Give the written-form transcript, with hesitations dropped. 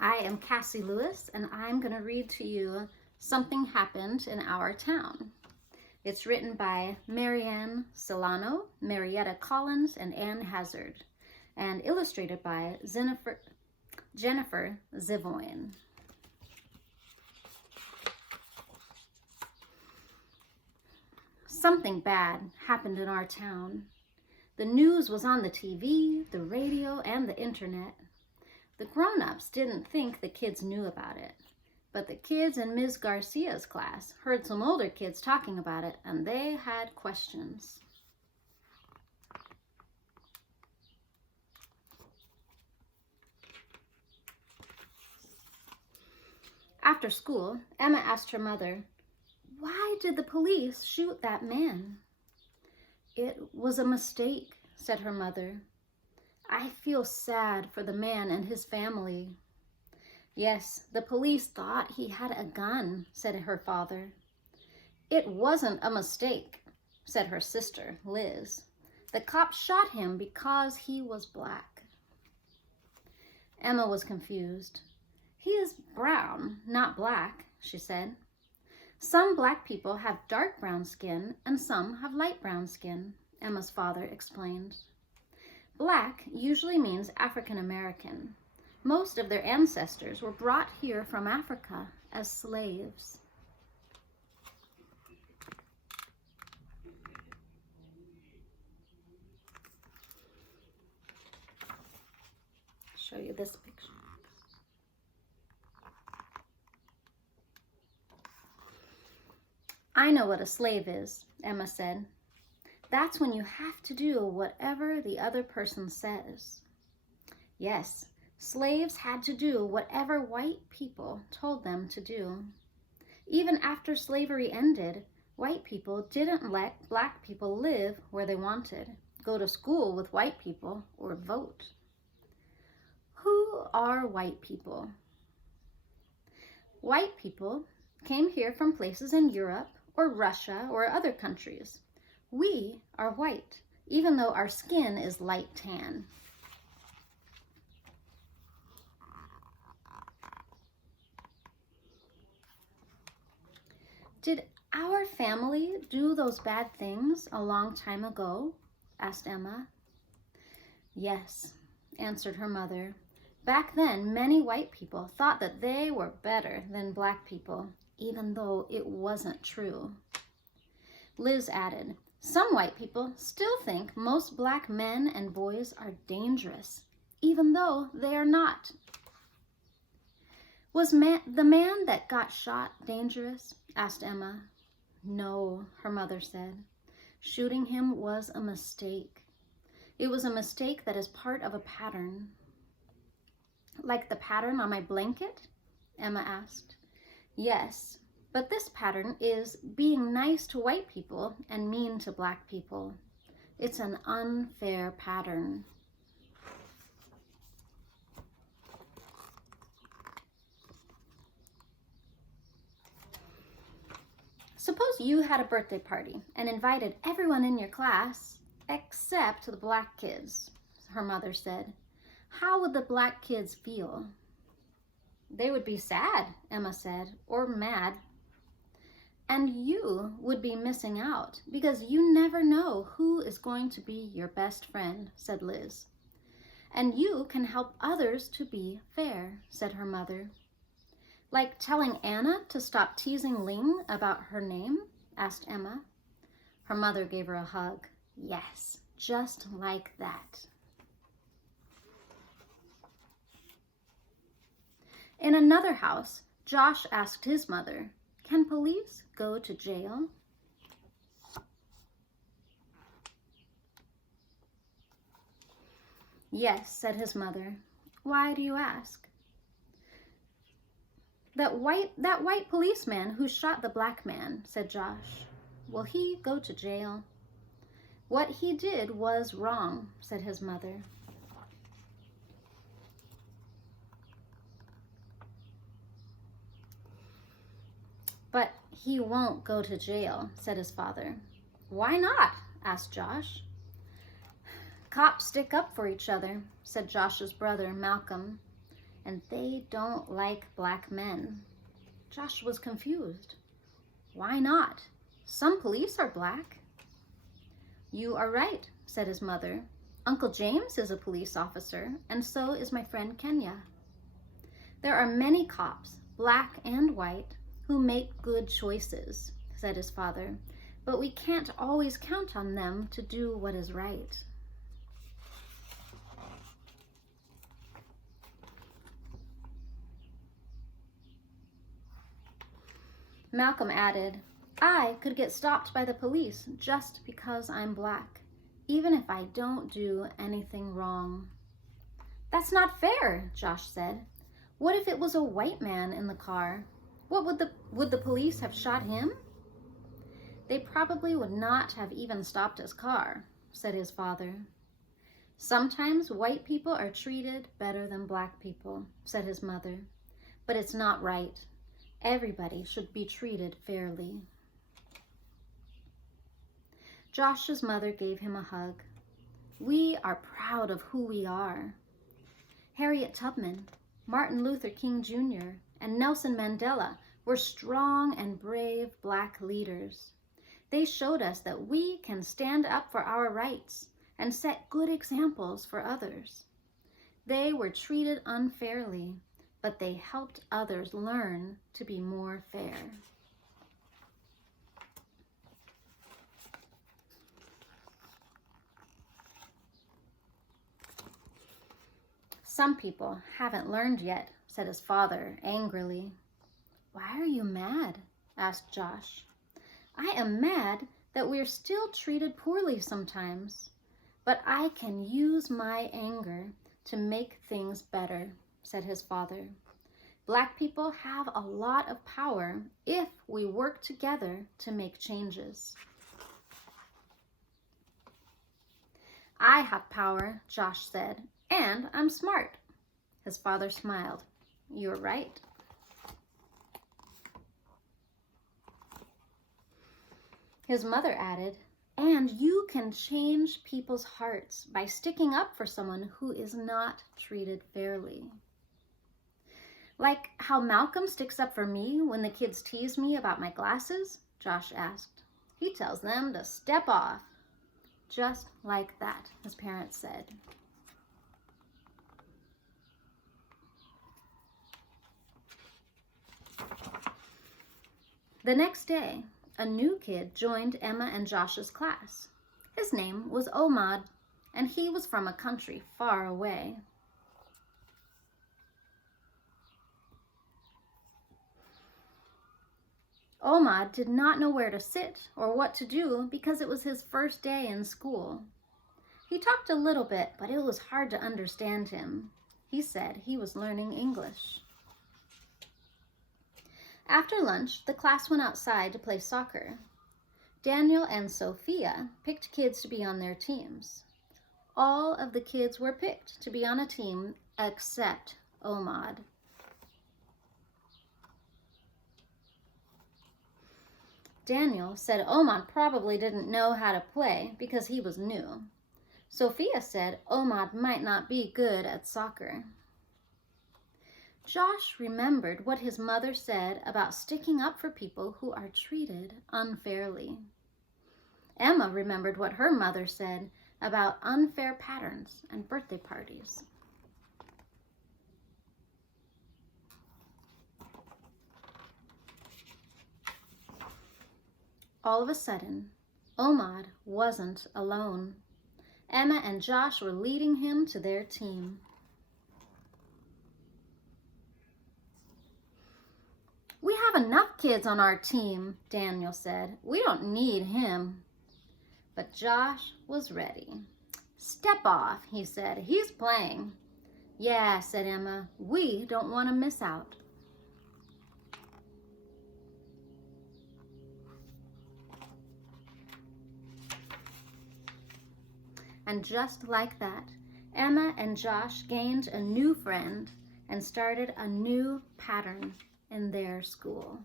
I am Cassie Lewis, and I'm going to read to you Something Happened in Our Town. It's written by Marianne Solano, Marietta Collins, and Ann Hazard, and illustrated by Jennifer Zivoyne. Something bad happened in our town. The news was on the TV, the radio, and the internet. The grown-ups didn't think the kids knew about it, but the kids in Ms. Garcia's class heard some older kids talking about it, and they had questions. After school, Emma asked her mother, "Why did the police shoot that man?" "It was a mistake," said her mother. "I feel sad for the man and his family." "Yes, the police thought he had a gun," said her father. "It wasn't a mistake," said her sister, Liz. "The cops shot him because he was black." Emma was confused. "He is brown, not black," she said. "Some black people have dark brown skin and some have light brown skin," Emma's father explained. Black usually means African American. Most of their ancestors were brought here from Africa as slaves. I'll show you this picture. "I know what a slave is," Emma said. "That's when you have to do whatever the other person says." Yes, slaves had to do whatever white people told them to do. Even after slavery ended, white people didn't let black people live where they wanted, go to school with white people, or vote. Who are white people? White people came here from places in Europe or Russia or other countries. We are white, even though our skin is light tan. "Did our family do those bad things a long time ago?" asked Emma. "Yes," answered her mother. "Back then, many white people thought that they were better than black people, even though it wasn't true." Liz added, "Some white people still think most black men and boys are dangerous, even though they are not." "Was the man that got shot dangerous?" asked Emma. "No," her mother said. "Shooting him was a mistake. It was a mistake that is part of a pattern." "Like the pattern on my blanket?" Emma asked. "Yes, but this pattern is being nice to white people and mean to black people. It's an unfair pattern." "Suppose you had a birthday party and invited everyone in your class except the black kids," her mother said. "How would the black kids feel?" "They would be sad," Emma said, "or mad." "And you would be missing out because you never know who is going to be your best friend," said Liz. "And you can help others to be fair," said her mother. "Like telling Anna to stop teasing Ling about her name?" asked Emma. Her mother gave her a hug. "Yes, just like that." In another house, Josh asked his mother, "Can police go to jail?" "Yes," said his mother. "Why do you ask?" That white policeman who shot the black man," said Josh. "Will he go to jail?" "What he did was wrong," said his mother. "But he won't go to jail," said his father. "Why not?" asked Josh. "Cops stick up for each other," said Josh's brother, Malcolm. and they don't like black men. Josh was confused. Why not? Some police are black. You are right, said his mother. Uncle James is a police officer, and so is my friend Kenya. There are many cops, black and white, who make good choices, said his father, but we can't always count on them to do what is right. Malcolm added, I could get stopped by the police just because I'm black, even if I don't do anything wrong. That's not fair, Josh said. What if it was a white man in the car? Would the police have shot him? They probably would not have even stopped his car, said his father. Sometimes white people are treated better than black people, said his mother, but it's not right. Everybody should be treated fairly. Josh's mother gave him a hug. We are proud of who we are. Harriet Tubman, Martin Luther King Jr., and Nelson Mandela were strong and brave black leaders. They showed us that we can stand up for our rights and set good examples for others. They were treated unfairly, but they helped others learn to be more fair. Some people haven't learned yet, said his father angrily. Why are you mad? Asked Josh. I am mad that we're still treated poorly sometimes, but I can use my anger to make things better, said his father. Black people have a lot of power if we work together to make changes. I have power, Josh said, and I'm smart. His father smiled. You're right. His mother added, and you can change people's hearts by sticking up for someone who is not treated fairly. Like how Malcolm sticks up for me when the kids tease me about my glasses? Josh asked. He tells them to step off. Just like that, his parents said. The next day, a new kid joined Emma and Josh's class. His name was Omad, and he was from a country far away. Omad did not know where to sit or what to do because it was his first day in school. He talked a little bit, but it was hard to understand him. He said he was learning English. After lunch, the class went outside to play soccer. Daniel and Sophia picked kids to be on their teams. All of the kids were picked to be on a team except Omad. Daniel said Omad probably didn't know how to play because he was new. Sophia said Omad might not be good at soccer. Josh remembered what his mother said about sticking up for people who are treated unfairly. Emma remembered what her mother said about unfair patterns and birthday parties. All of a sudden, Omad wasn't alone. Emma and Josh were leading him to their team. We have enough kids on our team, Daniel said. We don't need him. But Josh was ready. Step off, he said. He's playing. Yeah, said Emma. We don't want to miss out. And just like that, Emma and Josh gained a new friend and started a new pattern in their school.